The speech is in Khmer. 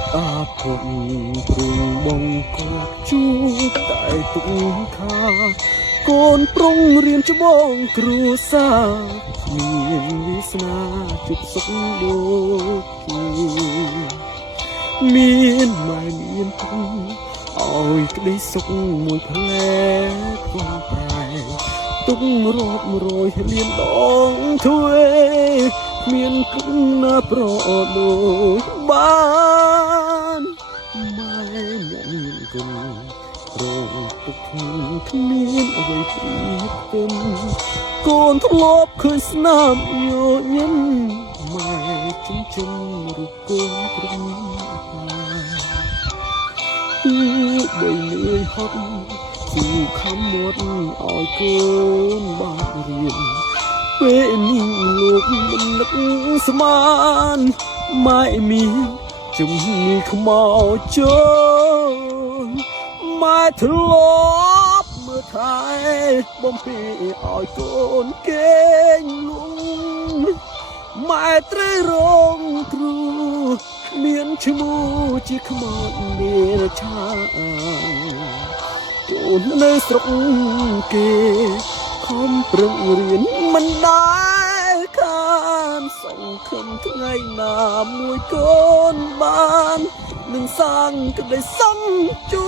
តអាភពព្រឹងបងក៏ជួបតែទុកថាកូនប្រុងរៀនច្បងគ្រួសារមានវាសនាជប់សុខដូចមានម៉ែមានពុកឲ្យក្តីសុខមួយផ្លែក៏ប្រែទុករត់រយលៀនដងទ្វេមានគុណណាប្រដូចបានម៉ែមកមានគុណរងទុកគ្មានអ្វីព្រៀបផ្ទឹមកូនធ្លាប់ឃើញស្នាមយោញឹមម៉ែជុំជុំរូបកូនព្រមបីលឿយហត់ស៊ូខំមាត់ឲ្យកូនបានរៀនពេលនេះលោកមិននឹកស្មានម៉ែមានជំងឺខ្មោចចូលម៉ែធ្លាប់មើលថែបំពេឲ្យកូនកេងលងម៉ែត្រូវរងគ្រោះមានឈ្មោះជាខ្មោចមានឆាកូននៅស្រុកគេខំប្រឹងរៀនមិនដែលខានសង្ឃឹមថ្ងៃណាមួយកូនបាននឹងសាងក្តីសុខជូ